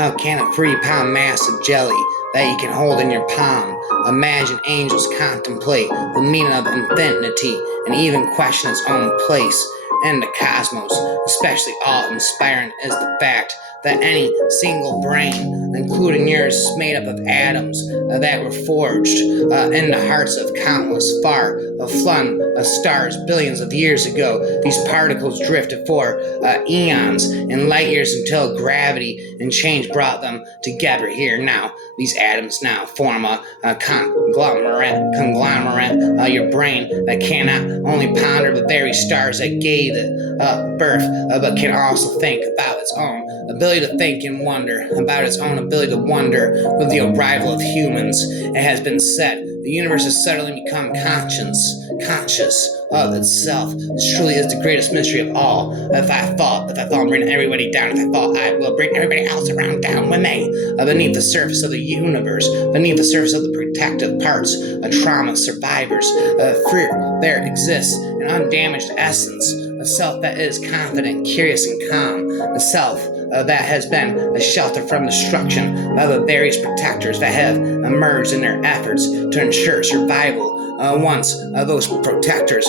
How can a 3-pound mass of jelly that you can hold in your palm imagine angels contemplate the meaning of infinity and even question its own place in the cosmos? Especially awe-inspiring is the fact that any single brain, including yours, is made up of atoms that were forged in the hearts of countless far-flung stars billions of years ago. These particles drifted for eons and light years until gravity and change brought them together here. Now, these atoms now form a conglomerate, your brain that cannot only ponder the very stars that gave it birth, but can also think about its own ability to think and wonder, about its own ability to wonder with the arrival of humans. It has been said the universe has suddenly become conscious of itself. This truly is the greatest mystery of all. If I fall, I'm bringing everybody down. If I fall, I will bring everybody else around down with me. Beneath the surface of the universe, beneath the surface of the protective parts, trauma survivors, there exists an undamaged essence, a self that is confident, curious, and calm, a self that has been a shelter from destruction by the various protectors that have emerged in their efforts to ensure survival. Once those protectors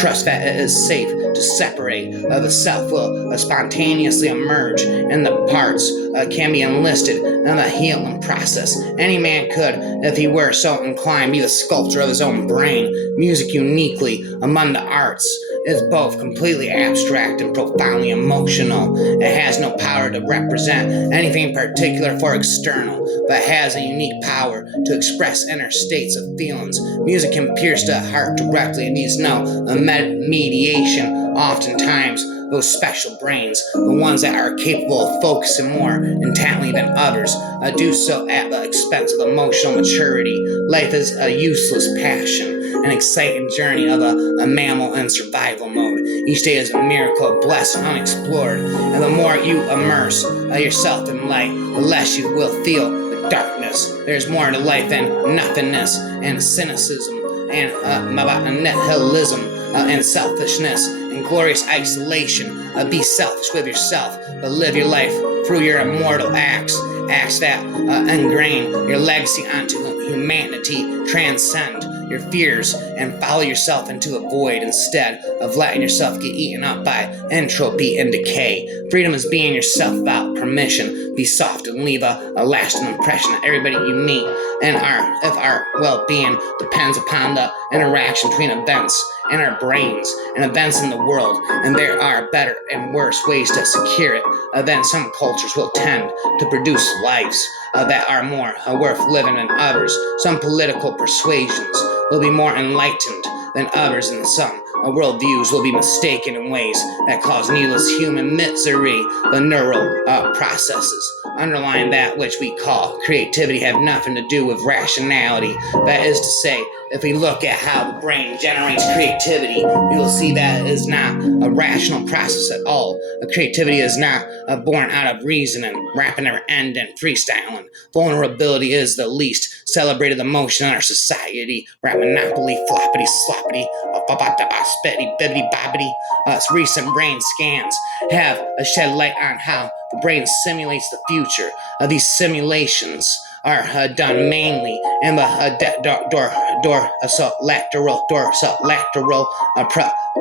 trust that it is safe to separate, the self will spontaneously emerge, and the parts can be enlisted in the healing process. Any man could, if he were so inclined, be the sculptor of his own brain. Music, uniquely among the arts, is both completely abstract and profoundly emotional. It has no power to represent anything particular for external, but has a unique power to express inner states of feelings. Music can pierce the heart directly. It needs no mediation. Oftentimes, those special brains, the ones that are capable of focusing more intently than others, do so at the expense of emotional maturity. Life is a useless passion, an exciting journey of a mammal in survival mode. Each day is a miracle of blessed and unexplored, and the more you immerse yourself in light, the less you will feel the darkness. There's more to life than nothingness and cynicism and nihilism and selfishness and glorious isolation. Be selfish with yourself, but live your life through your immortal acts that ingrain your legacy onto humanity. Transcend your fears and follow yourself into the void instead of letting yourself get eaten up by entropy and decay. Freedom is being yourself without permission. Be soft and leave a lasting impression on everybody you meet. And if our well-being depends upon the interaction between events in our brains and events in the world, and there are better and worse ways to secure it, then some cultures will tend to produce lives that are more worth living than others. Some political persuasions will be more enlightened than others, and some worldviews will be mistaken in ways that cause needless human misery. The neural processes underlying that which we call creativity have nothing to do with rationality. That is to say, if we look at how the brain generates creativity, we will see that it is not a rational process at all. Creativity is not born out of reasoning, rapping never end and freestyling. Vulnerability is the least celebrated emotion in our society. Rap monopoly, floppity, sloppity, spitty, bibbity, bobbity. Recent brain scans have shed light on how the brain simulates the future. These simulations are done mainly in the dorsolateral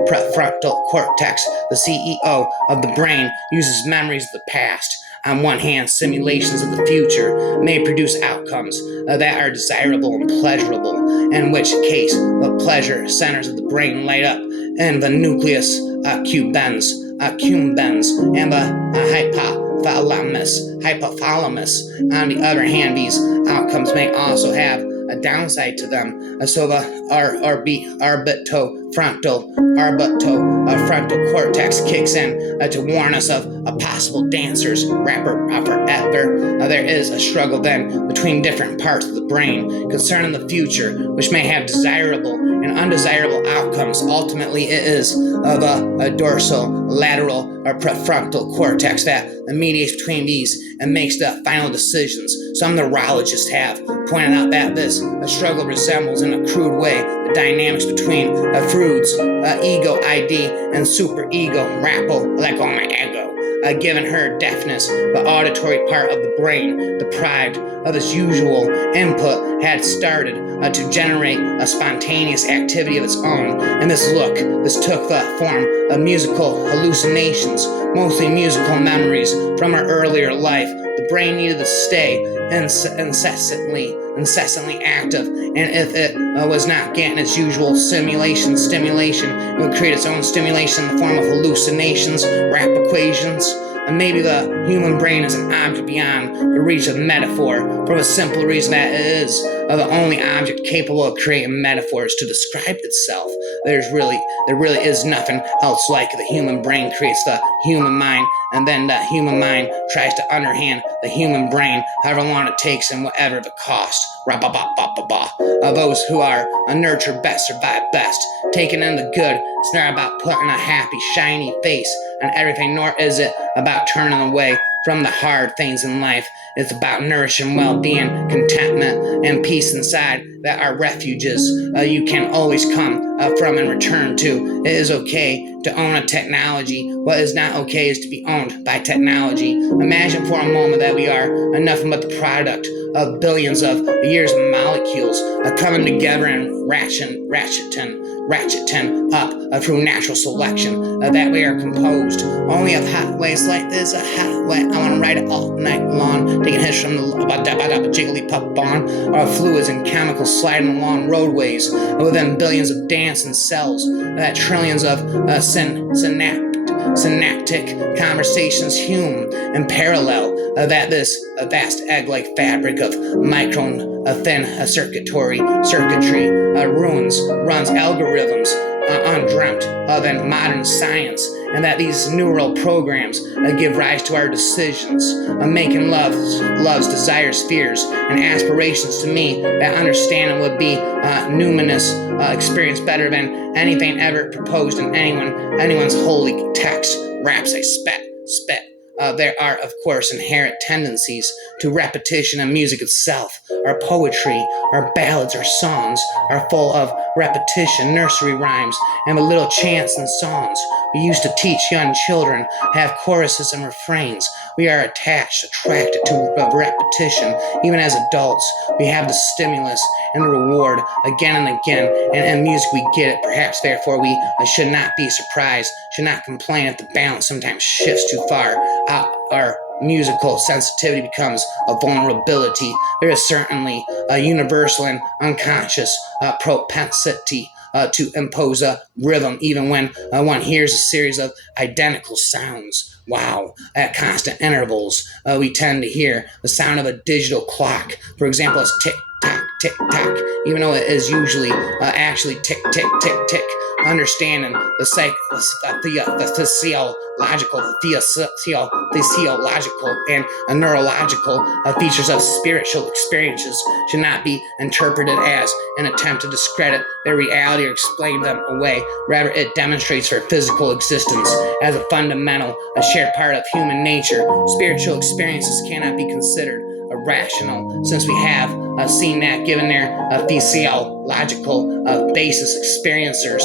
prefrontal cortex. The CEO of the brain uses memories of the past. On one hand, simulations of the future may produce outcomes that are desirable and pleasurable, in which case the pleasure centers of the brain light up in the nucleus accumbens, and the hypothalamus. On the other hand, these outcomes may also have a downside to them. So the orbitofrontal cortex kicks in to warn us of a possible dancer's rapper forever. There is a struggle then between different parts of the brain concerning the future, which may have desirable and undesirable outcomes. Ultimately, it is the dorsolateral or prefrontal cortex that mediates between these and makes the final decisions. Some neurologists have pointed out that this struggle resembles in a crude way the dynamics between Freud's ego ID and superego, rappo, like on my ego. given her deafness, the auditory part of the brain, deprived of its usual input, had started to generate a spontaneous activity of its own. And this took the form of musical hallucinations, mostly musical memories from her earlier life. The brain needed to stay incessantly active, and if it was not getting its usual stimulation, it would create its own stimulation in the form of hallucinations, rap equations. And maybe the human brain is an object beyond the reach of metaphor, for the simple reason that it is the only object capable of creating metaphors to describe itself. There really is nothing else like it. The human brain creates the human mind, and then the human mind tries to underhand the human brain, however long it takes and whatever the cost. Those who are nurtured best survive best. Taking in the good, it's not about putting a happy, shiny face on everything, nor is it about turning away from the hard things in life. It's about nourishing well-being, contentment, and peace inside that are refuges you can always come from and return to. It is okay to own a technology. What is not okay is to be owned by technology. Imagine for a moment that we are nothing but the product of billions of years of molecules coming together and ratcheting up through natural selection, that we are composed only of hot waves like this. A hot wet, I want to ride it all night long, taking hits from the jiggly-puff barn, or fluids and chemicals sliding along roadways within billions of dancing cells, that trillions of synaptic conversations hewn in parallel, that this vast egg-like fabric of micron thin circuitry runs algorithms undreamt of in modern science, and that these neural programs give rise to our decisions, making love's desires, fears, and aspirations. To me, that understanding would be numinous experience, better than anything ever proposed in anyone's holy text. Raps I spit. There are, of course, inherent tendencies to repetition in music itself. Our poetry, our ballads, our songs are full of repetition, nursery rhymes, and the little chants and songs we used to teach young children have choruses and refrains. We are attracted to repetition. Even as adults, we have the stimulus and the reward again and again, and in music we get it. Perhaps, therefore, we should not be surprised, should not complain if the balance sometimes shifts too far. Our musical sensitivity becomes a vulnerability. There is certainly a universal and unconscious propensity to impose a rhythm, even when one hears a series of identical sounds. Wow, at constant intervals, we tend to hear the sound of a digital clock. For example, it's tick tock, even though it is usually actually tick tick tick tick. Understanding the physiological and neurological features of spiritual experiences should not be interpreted as an attempt to discredit their reality or explain them away. Rather, it demonstrates their physical existence as a fundamental, a shared part of human nature. Spiritual experiences cannot be considered irrational, since we have seen that given their physiological basis, experiencers'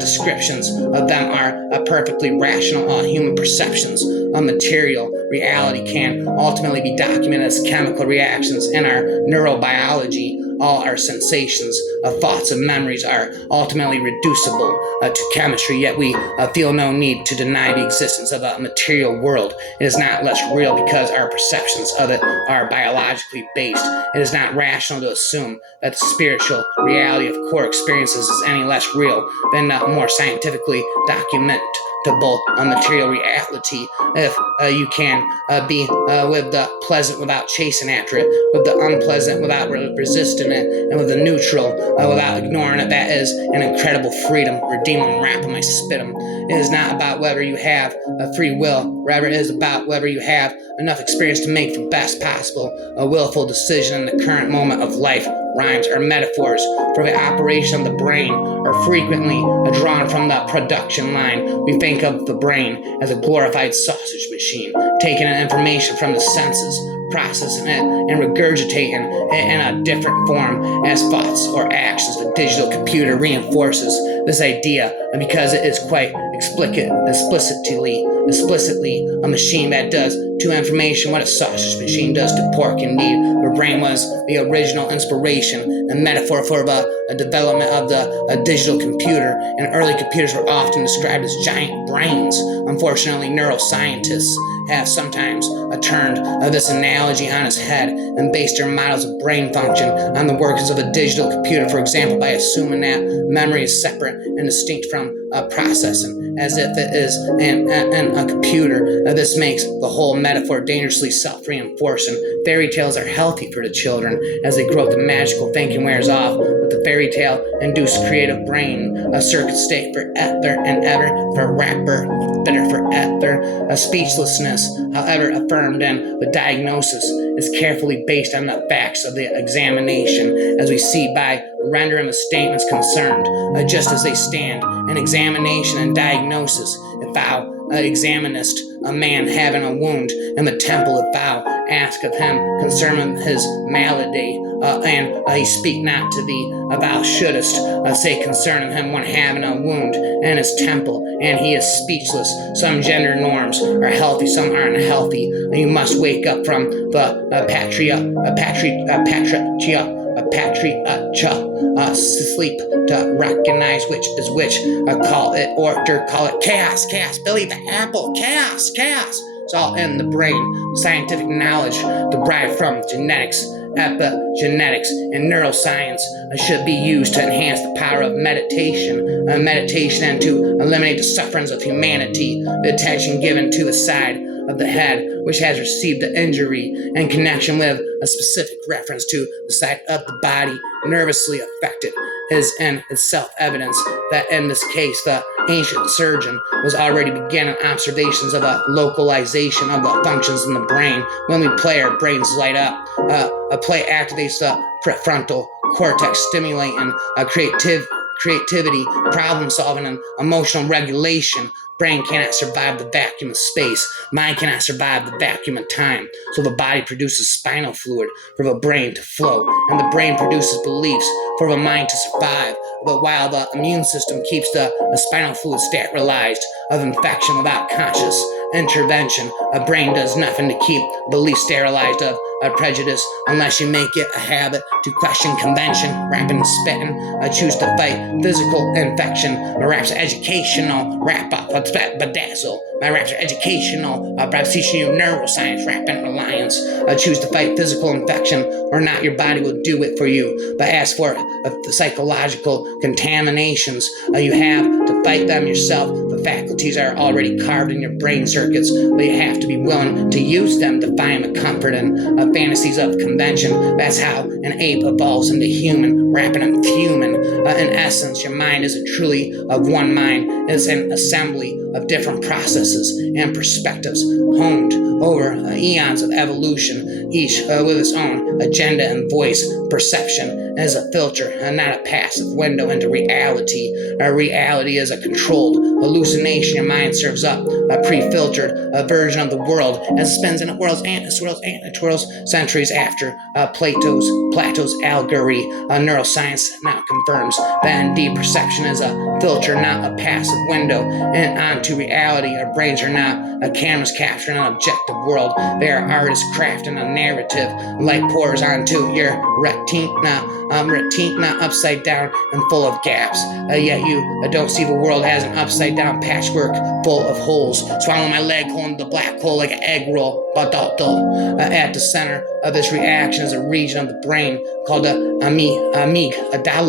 descriptions of them are perfectly rational. Human perceptions of material reality can ultimately be documented as chemical reactions in our neurobiology. All our sensations, thoughts, and memories are ultimately reducible to chemistry, yet we feel no need to deny the existence of a material world. It is not less real because our perceptions of it are biologically based. It is not rational to assume that the spiritual reality of core experiences is any less real than the more scientifically documentable material reality. If you can be with the pleasant without chasing after it, with the unpleasant without resisting it, and with the neutral without ignoring it, that is an incredible freedom. Redeem them, wrap them, I spit them. It is not about whether you have a free will, rather it is about whether you have enough experience to make the best possible a willful decision in the current moment of life. Rhymes are metaphors for the operation of the brain, are frequently drawn from the production line. We think of the brain as a glorified sausage machine, taking in information from the senses, processing it, and regurgitating it in a different form as thoughts or actions. The digital computer reinforces this idea because it is quite explicitly explicitly a machine that does to information what a sausage machine does to pork. Indeed, her brain was the original inspiration and metaphor for the development of the digital computer, and early computers were often described as giant brains. Unfortunately, neuroscientists have sometimes turned this analogy on its head and based their models of brain function on the workings of a digital computer, for example, by assuming that memory is separate and distinct from processing, as if it is in a computer. This makes the whole metaphor dangerously self-reinforcing. Fairy tales are healthy for the children as they grow up. The magical thinking wears off, but the fairy tale induced creative brain a circuit state forever and ever for rapper, bitter forever. A speechlessness, however, affirmed in the diagnosis is carefully based on the facts of the examination, as we see by rendering the statements concerned, just as they stand. An examination and diagnosis, if thou examinest a man having a wound in the temple, if thou ask of him concerning his malady, and he speak not to thee, thou shouldest say concerning him one having a wound in his temple, and he is speechless. Some gender norms are healthy, some are unhealthy. You must wake up from the sleep to recognize which is which. Call it order, call it chaos, Billy the apple, chaos. It's all in the brain. Scientific knowledge derived from genetics, epigenetics, and neuroscience should be used to enhance the power of meditation and to eliminate the sufferings of humanity. The attention given to the side of the head which has received the injury in connection with a specific reference to the side of the body nervously affected is in itself evidence that in this case the ancient surgeon was already beginning observations of a localization of the functions in the brain. When we play, our brains light up. A play activates the prefrontal cortex, stimulating creativity, problem solving, and emotional regulation. Brain cannot survive the vacuum of space. Mind cannot survive the vacuum of time. So the body produces spinal fluid for the brain to flow, and the brain produces beliefs for the mind to survive. But while the immune system keeps the spinal fluid sterilized of infection without conscious intervention, a brain does nothing to keep beliefs sterilized of prejudice unless you make it a habit to question convention, rapping and spitting, choose to fight physical infection. My raps are educational, rap up, bedazzle. My raps are educational, perhaps teaching you neuroscience, rap and reliance. Choose to fight physical infection or not, your body will do it for you. But as for the psychological contaminations, you have to fight them yourself. The faculties are already carved in your brain circuits, but you have to be willing to use them to find the comfort in fantasies of convention. That's how an ape evolves into human, rapping and fuming. In essence, your mind isn't truly of one mind. It's an assembly of different processes and perspectives honed over eons of evolution, each with its own agenda and voice. Perception is a filter and not a passive window into reality. Reality is a controlled hallucination. Your mind serves up a pre-filtered version of the world as it spins and it whirls and it twirls centuries after Plato's allegory. Neuroscience now confirms that indeed perception is a filter, not a passive window, and onto reality. Our brains are not cameras capturing an objective world. They are artists crafting a narrative. Light pours onto your retina upside down and full of gaps. Yet you don't see the world as an upside down patchwork full of holes. Swallow my leg hole into the black hole like an egg roll. At the center of this reaction is a region of the brain called the amygdala,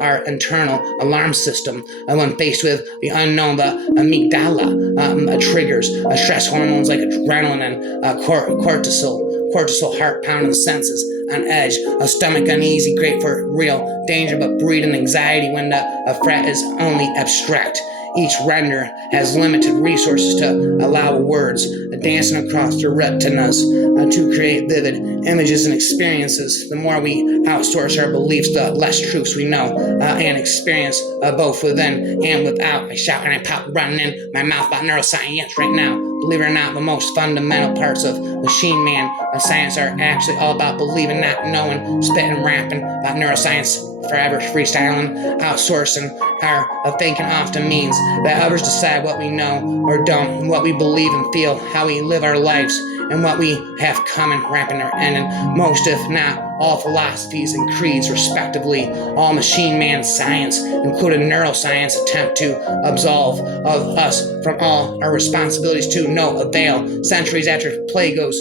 our internal alarm system. When faced with the unknown, the amygdala triggers stress hormones like adrenaline and cortisol, heart pounding, senses on edge, a stomach uneasy, great for real danger, but breeding anxiety when the threat is only abstract. Each render has limited resources to allow words dancing across the retinas to create vivid images and experiences. The more we outsource our beliefs, the less truths we know and experience, both within and without. I shout and I pop, running in my mouth about neuroscience right now. Believe it or not, the most fundamental parts of machine man science are actually all about believing, not knowing, spitting, rapping about neuroscience, forever freestyling, outsourcing. Our thinking often means that others decide what we know or don't, what we believe and feel, how we live our lives, and what we have coming, rapping or ending. Most, if not all, philosophies and creeds, respectively, all machine man science, including neuroscience, attempt to absolve of us from all our responsibilities to no avail. Centuries after Plato's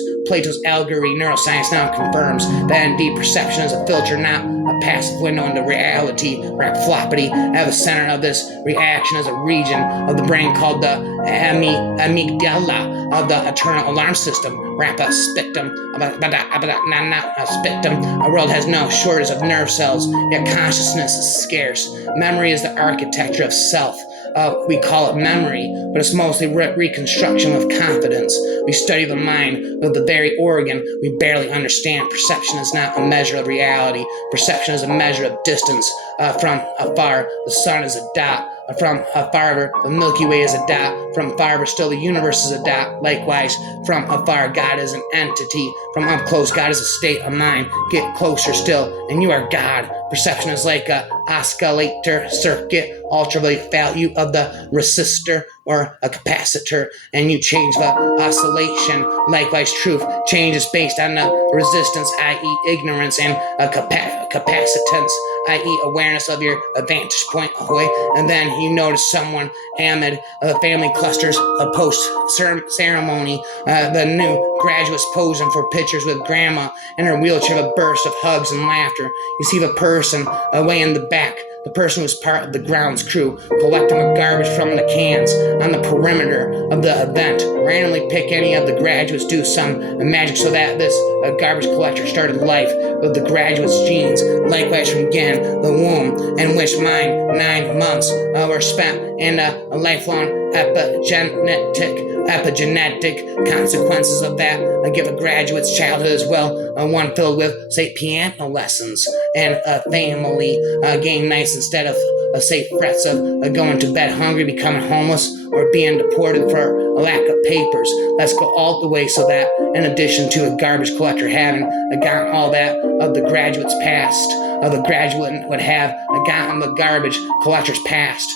allegory, neuroscience now confirms that indeed perception is a filter, not a passive window into reality. Rap floppity. At the center of this reaction is a region of the brain called the amygdala of the internal alarm system. Rap a spectrum, a spectrum. Our world has no shortage of nerve cells, yet consciousness is scarce. Memory is the architecture of self. We call it memory, but it's mostly reconstruction with confidence. We study the mind with the very organ we barely understand. Perception is not a measure of reality. Perception is a measure of distance. From afar, the sun is a dot. From afar, the Milky Way is a dot. From afar, still the universe is a dot. Likewise, from afar, God is an entity. From up close, God is a state of mind. Get closer still, and you are God. Perception is like a oscillator circuit, alter the value of the resistor or a capacitor, and you change the oscillation. Likewise, truth changes based on the resistance, i.e. ignorance, and a capacitance, i.e. awareness of your vantage point. And then you notice someone amid the family clusters of post-ceremony, the new graduates posing for pictures with grandma in her wheelchair, a burst of hugs and laughter. You see the person away in the back, the person who's part of the grounds crew, collecting the garbage from the cans on the perimeter of the event. Randomly pick any of the graduates, do some magic so that this garbage collector started life with the graduate's genes. Likewise from again the womb, in which mine 9 months were spent in a lifelong epigenetic consequences of that. I give a graduate's childhood as well, one filled with, say, piano lessons and a family game nights instead of, say, threats of going to bed hungry, becoming homeless, or being deported for a lack of papers. Let's go all the way so that, in addition to a garbage collector having gotten all that of the graduate's past, the graduate would have gotten the garbage collector's past.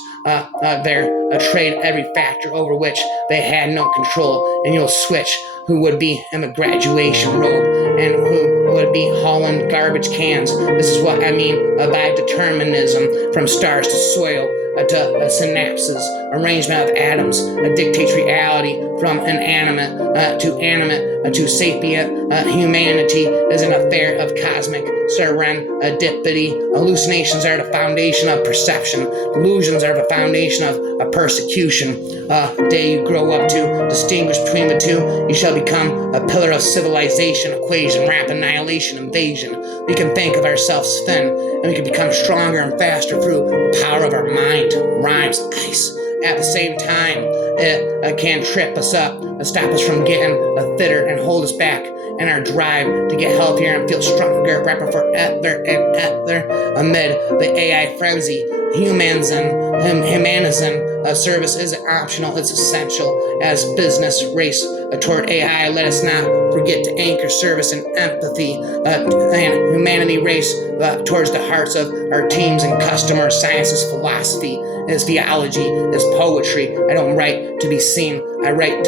Their trade every factor over which they had no control, and you'll switch who would be in the graduation robe and who would be hauling garbage cans. This is what I mean by determinism, from stars to soil to synapses, arrangement of atoms, dictates reality from inanimate to animate to sapient. Humanity is an affair of cosmic serendipity. Hallucinations are the foundation of perception. Delusions are the foundation of persecution. The day you grow up to distinguish between the two, you shall become a pillar of civilization, equation, rap, annihilation, invasion. We can think of ourselves thin, and we can become stronger and faster through the power of our mind. Rhymes, ice. At the same time, it can trip us up and stop us from getting fitter and hold us back in our drive to get healthier and feel stronger, rapper forever and ever. Amid the AI frenzy, humanism service isn't optional, it's essential. As business race toward AI, let us not forget to anchor service and empathy, and humanity race towards the hearts of our teams and customers. Science is philosophy, is theology, is poetry. I don't write to be seen. I write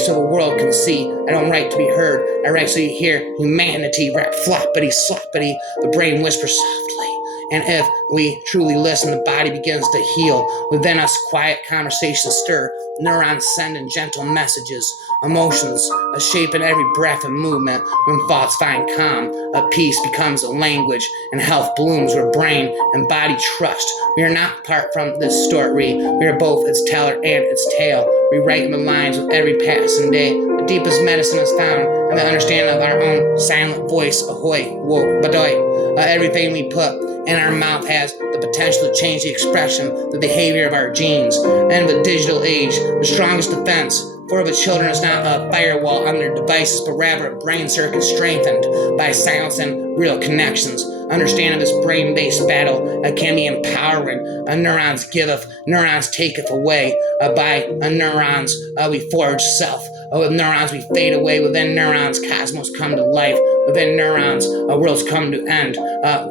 so the world can see. I don't write to be heard. I write so you hear humanity. Rap floppity sloppity. The brain whispers softly. And if we truly listen, the body begins to heal. Within us, quiet conversations stir. Neurons sending gentle messages. Emotions shaping every breath and movement. When thoughts find calm, a peace becomes a language, and health blooms where brain and body trust. We are not apart from this story. We are both its teller and its tale. We write in the lines with every passing day. The deepest medicine is found in the understanding of our own silent voice. Ahoy, whoa, badoy. Everything we put in our mouth has the potential to change the expression, the behavior of our genes. And the digital age, the strongest defense for the children is not a firewall on their devices, but rather a brain circuit strengthened by silence and real connections. understanding this brain-based battle can be empowering. Neurons giveth, neurons taketh away. By neurons we forge self. With neurons we fade away. Within neurons cosmos come to life. Within neurons worlds come to end.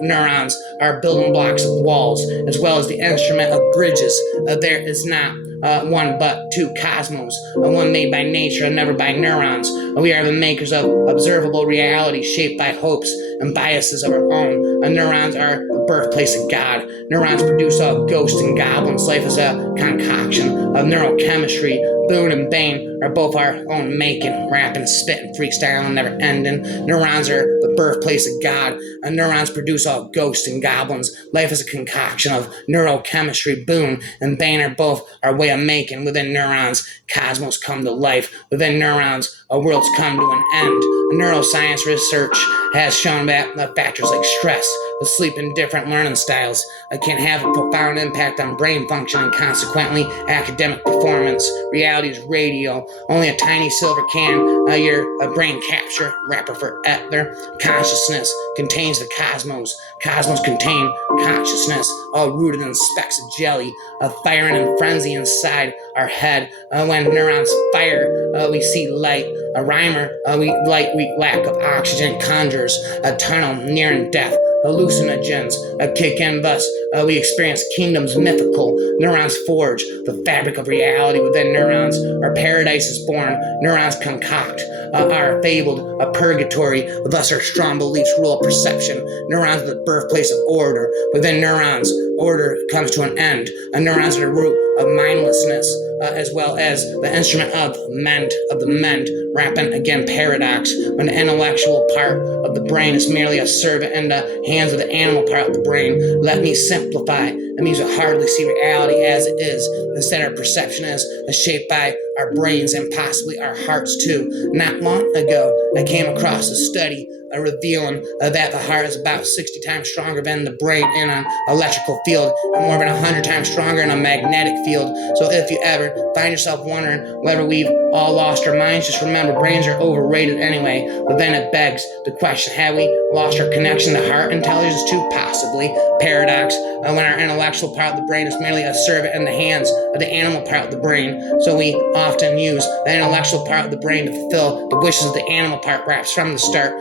Neurons are building blocks of walls, as well as the instrument of bridges. There is not one but two cosmos, one made by nature and never by neurons. We are the makers of observable reality shaped by hopes and biases of our own. Neurons are the birthplace of God. Neurons produce all ghosts and goblins. Life is a concoction of neurochemistry. Boone and Bane are both our own making, rapping, spitting, freestyling, never ending. Neurons are the birthplace of God. Neurons produce all ghosts and goblins. Life is a concoction of neurochemistry. Boone and Bane are both our way of making. Within neurons, cosmos come to life. Within neurons, worlds come to an end. Neuroscience research has shown that factors like stress, sleep, and different learning styles can have a profound impact on brain function and consequently academic performance. Reality is radio. Only a tiny silver can your brain capture. Rapper for ether. Consciousness contains the cosmos. Cosmos contain consciousness, all rooted in specks of jelly, firing in frenzy inside our head. When neurons fire, we see light. A rhymer, we lack of oxygen conjures a tunnel nearing death. Hallucinogens kick in, thus we experience kingdoms mythical. Neurons forge the fabric of reality. Within neurons our paradise is born. Neurons concoct our fabled purgatory. Thus our strong beliefs rule perception. Neurons are the birthplace of order. Within neurons order comes to an end. Neurons are the root of mindlessness, as well as the instrument of the mend. Rapping again paradox. When the intellectual part of the brain is merely a servant in the hands of the animal part of the brain. Let me simplify. It means we hardly see reality as it is. Instead, our perception is shaped by our brains and possibly our hearts too. Not long ago, I came across a study revealing that the heart is about 60 times stronger than the brain in an electrical field and more than 100 times stronger in a magnetic field. So if you ever find yourself wondering whether we've all lost our minds, just remember brains are overrated anyway. But then it begs the question, have we lost our connection to heart intelligence too? Possibly. Paradox. When our intellectual part of the brain is merely a servant in the hands of the animal part of the brain, so we often use the intellectual part of the brain to fulfill the wishes of the animal part, perhaps from the start.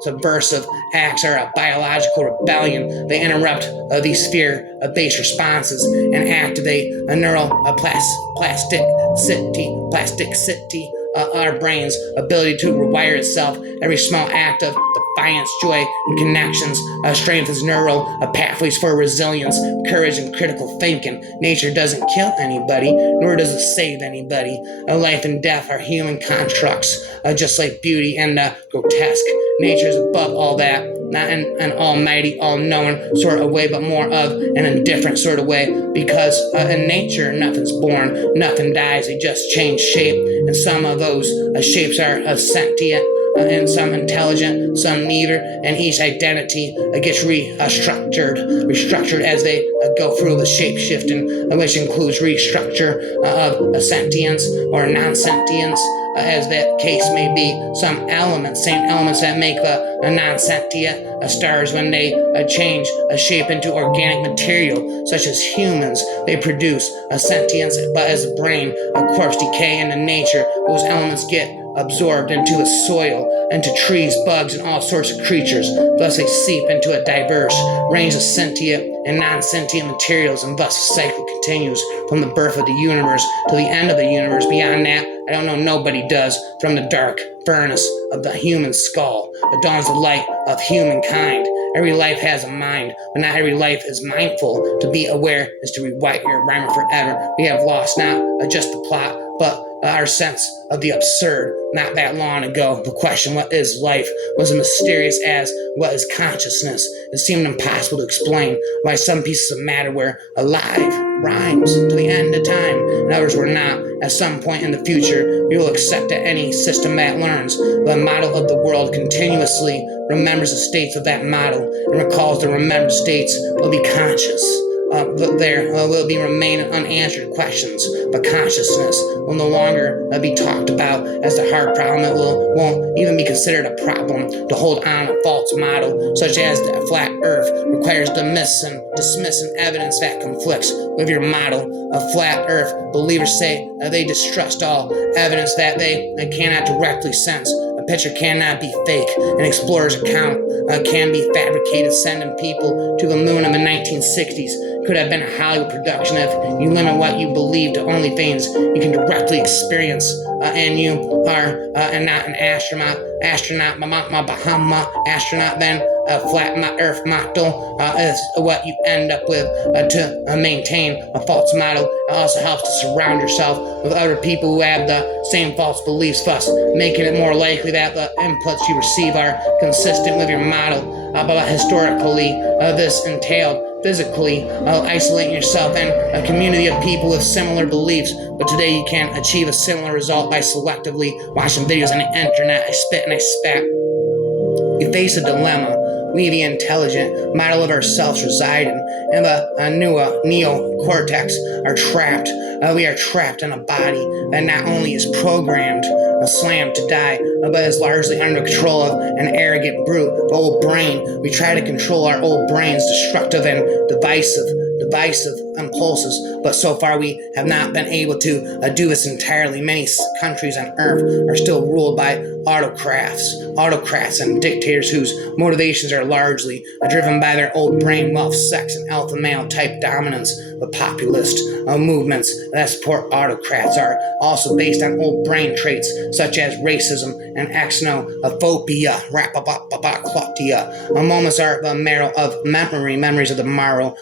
Subversive acts are a biological rebellion. They interrupt these fear-based responses and activate a neuroplasticity, our brain's ability to rewire itself. Every small act of defiance, joy, and connections strengthens neural pathways for resilience, courage, and critical thinking. Nature doesn't kill anybody, nor does it save anybody. Life and death are human constructs, just like beauty and grotesque. Nature is above all that, not in an almighty, all-knowing sort of way, but more of an indifferent sort of way, because in nature, nothing's born, nothing dies, they just change shape, and some of those shapes are sentient, and some intelligent, some neither, and each identity gets restructured as they go through the shape shifting, which includes restructure of sentience or non-sentience, as that case may be. Some elements, same elements that make the non-sentient stars, when they change a shape into organic material, such as humans, they produce a sentience. But as the brain, corpse decay into nature, those elements get absorbed into the soil, into trees, bugs, and all sorts of creatures. Thus they seep into a diverse range of sentient and non-sentient materials, and thus the cycle continues from the birth of the universe to the end of the universe. Beyond that, I don't know, nobody does. From the dark furnace of the human skull dawns the light of humankind. Every life has a mind, but not every life is mindful. To be aware is to rewrite your rhymer forever. We have lost not just the plot, but our sense of the absurd. Not that long ago, the question, what is life, was as mysterious as what is consciousness. It seemed impossible to explain why some pieces of matter were alive, rhymes, to the end of time, and others were not. At some point in the future, we will accept that any system that learns the model of the world continuously remembers the states of that model and recalls the remembered states will be conscious there will be remain unanswered questions, but consciousness will no longer be talked about as the hard problem. It won't even be considered a problem to hold on a false model, such as the flat earth requires dismissing evidence that conflicts with your model of flat earth. Believers say they distrust all evidence that they cannot directly sense. A picture cannot be fake. An explorer's account can be fabricated. Sending people to the moon in the 1960s could have been a Hollywood production. If you limit what you believe to only things you can directly experience, and you are not an astronaut, then a flat earth model is what you end up with to maintain a false model. It also helps to surround yourself with other people who have the same false beliefs, thus making it more likely that the inputs you receive are consistent with your model. But historically, this entailed physically isolating yourself in a community of people with similar beliefs. But today you can achieve a similar result by selectively watching videos on the internet. I spit and I spat. We face a dilemma. We, the intelligent model of ourselves residing in the neocortex, are trapped. We are trapped in a body that not only is programmed, slammed to die, but is largely under control of an arrogant brute, the old brain. We try to control our old brain's destructive and divisive impulses, but so far we have not been able to do this entirely. Many countries on earth are still ruled by autocrats and dictators whose motivations are largely driven by their old brain wealth, sex, and alpha male type dominance. The populist movements that support autocrats are also based on old brain traits such as racism and xenophobia. Moments are the marrow of memories of the marrow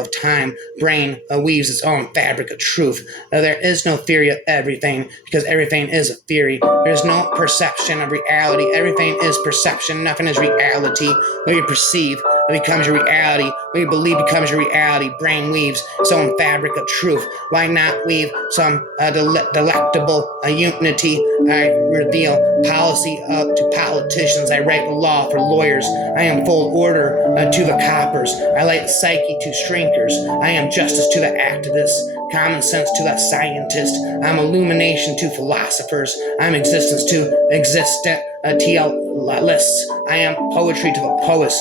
of time. Brain weaves its own fabric of truth. There is no theory of everything because everything is a theory. There is no perception of reality. Everything is perception. Nothing is reality. What you perceive becomes your reality. What you believe becomes your reality. Brain weaves its own fabric of truth. Why not weave some delectable unity? I reveal policy to politicians. I write the law for lawyers. I am full order to the coppers. I light the psyche to shrinkers. I am justice to the activists, common sense to the scientist. I'm illumination to philosophers. I'm existence to existentialists. I am poetry to the poets,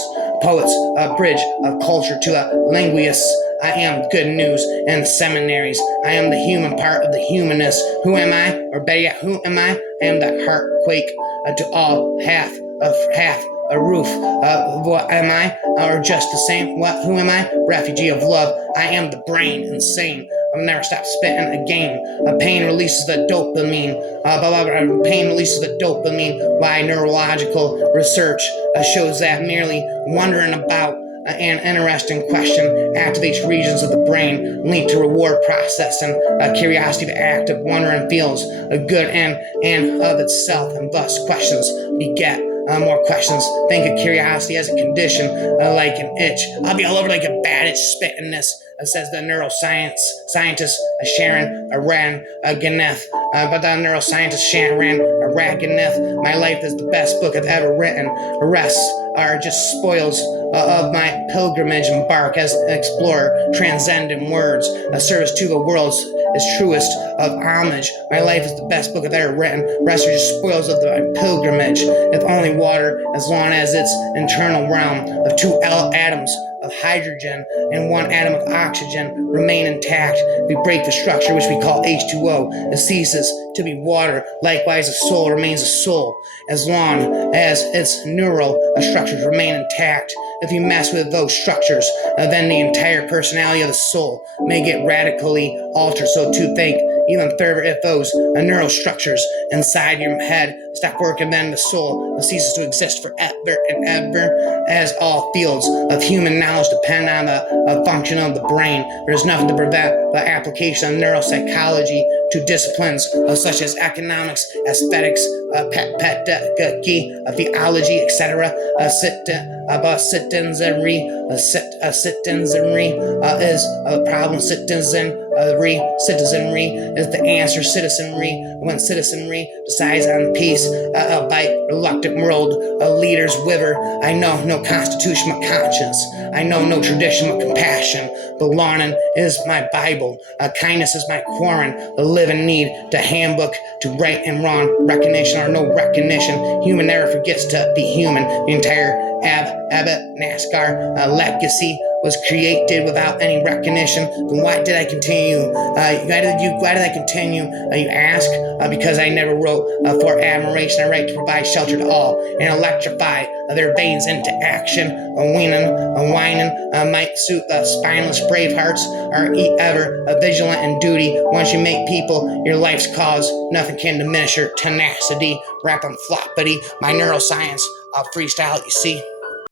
a bridge of culture to the linguists. I am good news in seminaries. I am the human part of the humanist. Who am I? Or better yet, who am I? I am the heartquake to all half a roof. What am I? Or just the same? What? Who am I? Refugee of love. I am the brain, insane. I'll never stop spitting again. Pain releases the dopamine. Pain releases the dopamine. Why neurological research shows that merely wondering about an interesting question activates regions of the brain linked to reward processing. Curiosity, the act of wondering, feels good and of itself, and thus questions beget more questions. Think of curiosity as a condition, like an itch. I'll be all over like a bad itch spitting this, says the neuroscientist Sharon Ganeth. But the neuroscientist Sharon Ganeth, my life is the best book I've ever written. The rest are just spoils of my pilgrimage and bark as an explorer, transcendent words, a service to the world's is truest of homage. My life is the best book I've ever written. Rest are just spoils of my pilgrimage. If only water, as long as its internal realm of two atoms of hydrogen and one atom of oxygen remain intact. We break the structure which we call H2O. It ceases to be water. Likewise, a soul remains a soul as long as its neural structures remain intact. If you mess with those structures, then the entire personality of the soul may get radically altered. So to think even further, if those neural structures inside your head stop working, then the soul ceases to exist forever and ever. As all fields of human knowledge depend on the function of the brain, there's nothing to prevent the application of neuropsychology to disciplines such as economics, aesthetics, pedagogy, theology, etc. Citizenry, citizenry is a problem. Citizenry is the answer. Citizenry, when citizenry decides on peace, by reluctant world leaders wither. I know no constitution but conscience. I know no tradition but compassion. Belonging is my Bible. Kindness is my Quran. The living need to handbook to right and wrong. Recognition or no recognition. Human never forgets to be human. The entire Abbott NASCAR legacy was created without any recognition. Then why did I continue? Why did I continue? You ask. Because I never wrote for admiration. I write to provide shelter to all and electrify their veins into action. Whining might suit the spineless brave hearts are ever vigilant in duty. Once you make people your life's cause, nothing can diminish your tenacity. Rap and floppity, my neuroscience freestyle, you see.